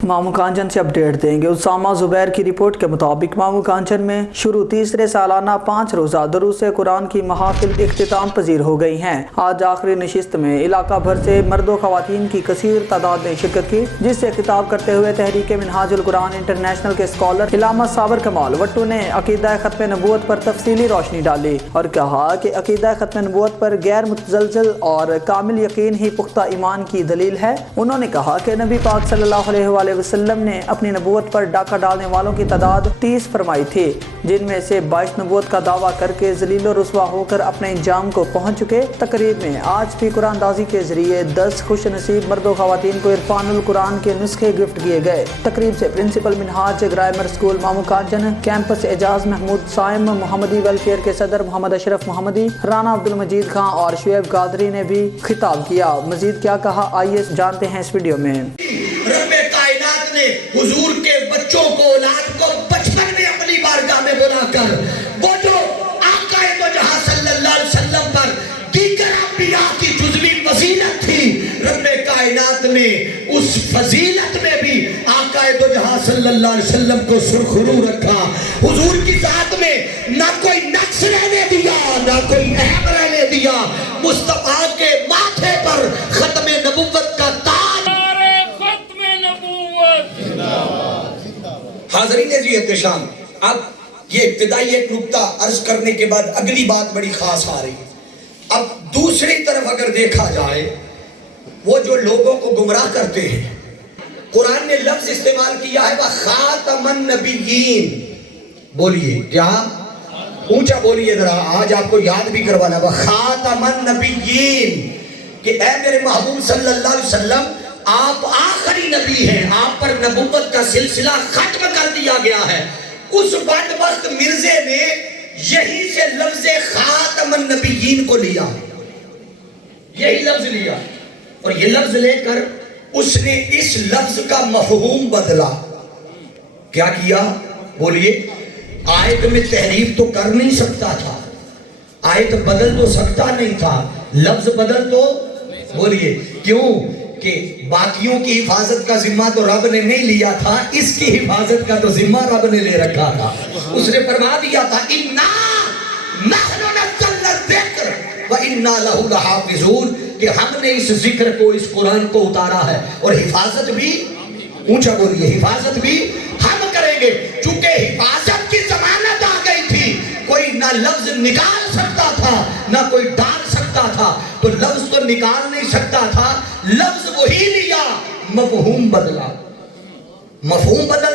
مامو کانچن سے اپڈیٹ دیں گے۔ اسامہ زبیر کی رپورٹ کے مطابق مامو کانچن میں شروع تیسرے سالانہ 5 روزہ دروس قرآن کی محافل اختتام پذیر ہو گئی ہیں۔ آج آخری نشست میں علاقہ بھر سے مرد و خواتین کی کثیر تعداد نے شرکت کی، جس سے خطاب کرتے ہوئے تحریک منہاج القرآن انٹرنیشنل کے اسکالر علامہ صابر کمال وٹو نے عقیدہ ختم نبوت پر تفصیلی روشنی ڈالی اور کہا کہ عقیدہ ختم نبوت پر غیر متزلزل اور کامل یقین ہی پختہ ایمان کی دلیل ہے۔ انہوں نے کہا کہ نبی پاک صلی اللہ علیہ وسلم نے اپنی نبوت پر ڈاکہ ڈالنے والوں کی تعداد 30 فرمائی تھی، جن میں سے 22 نبوت کا دعویٰ کر کے ذلیل و رسوا ہو کر اپنے انجام کو پہنچ چکے۔ تقریب میں آج بھی قرآن دازی کے ذریعے 10 خوش نصیب مرد و خواتین کو عرفان القرآن کے نسخے گفٹ کیے گئے۔ تقریب سے پرنسپل منہاج گرامر اسکول مامو کانچن، کیمپس اعجاز محمود سائم، محمدی ویلفیئر کے صدر محمد اشرف محمدی، رانا عبدالمجید خان اور شعیب قادری نے بھی خطاب کیا۔ مزید کیا کہا، آئیے جانتے ہیں اس ویڈیو میں۔ رب کائنات نے حضور کے بچوں کو، اولاد کو بچپن میں اپنی بارگاہ میں بلا کر وہ جو آقا دو جہاں صلی اللہ علیہ وسلم پر دیگر انبیاء کی جزوی فضیلت تھی، رب کائنات نے اس فضیلت میں بھی آقا دو جہاں صلی اللہ علیہ وسلم کو سرخرو رکھا۔ حضور کی ذات میں نہ کوئی نقص رہنے دیا، نہ کوئی عیب رہنے دیا۔ مصطفیٰ کے ماتھے پر ختم نبوت کا تاج۔ حاضرین عزیز شان، اب یہ ابتدائی ایک نکتہ عرض کرنے کے بعد اگلی بات بڑی خاص آ رہی ہے۔ اب دوسری طرف اگر دیکھا جائے، وہ جو لوگوں کو گمراہ کرتے ہیں، قرآن نے لفظ استعمال کیا ہے وَخَاتَمَ النَّبِيِّينَ۔ بولیے کیا؟ اونچا بولیے ذرا، آج آپ کو یاد بھی کروانا وَخَاتَمَ النَّبِيِّينَ، کہ اے میرے محبوب صلی اللہ علیہ وسلم، آپ آخری نبی ہیں، آپ پر نبوت کا سلسلہ ختم کر دیا گیا ہے۔ اس بدبخت مرزے نے یہی سے لفظ خاتم النبیین کو لیا، یہی لفظ لیا، اور یہ لفظ لے کر اس نے اس لفظ کا مفہوم بدلا۔ کیا کیا؟ بولیے۔ آیت میں تحریف تو کر نہیں سکتا تھا، آیت بدل تو سکتا نہیں تھا، لفظ بدل تو بولیے کیوں؟ کہ باقیوں کی حفاظت کا ذمہ تو رب نے نہیں لیا تھا، اس کی حفاظت کا تو ذمہ رب نے لے رکھا تھا۔ اس نے فرما دیا تھا اِنَّا نَحْنُ نَزَّلْنَا الذِّکْرَ وَإِنَّا لَهُ لَحَافِظُونَ، کہ ہم نے اس ذکر کو، اس قرآن کو اتارا ہے، اور حفاظت بھی، اونچا بولیے، حفاظت بھی ہم کریں گے۔ چونکہ حفاظت کی ضمانت آ گئی تھی، کوئی نہ لفظ نکال سکتا تھا نہ کوئی ڈال سکتا تھا، تو لفظ تو نکال نہیں سکتا تھا، لفظ وہی لیا، مفہوم بدلا۔ مفہوم بدل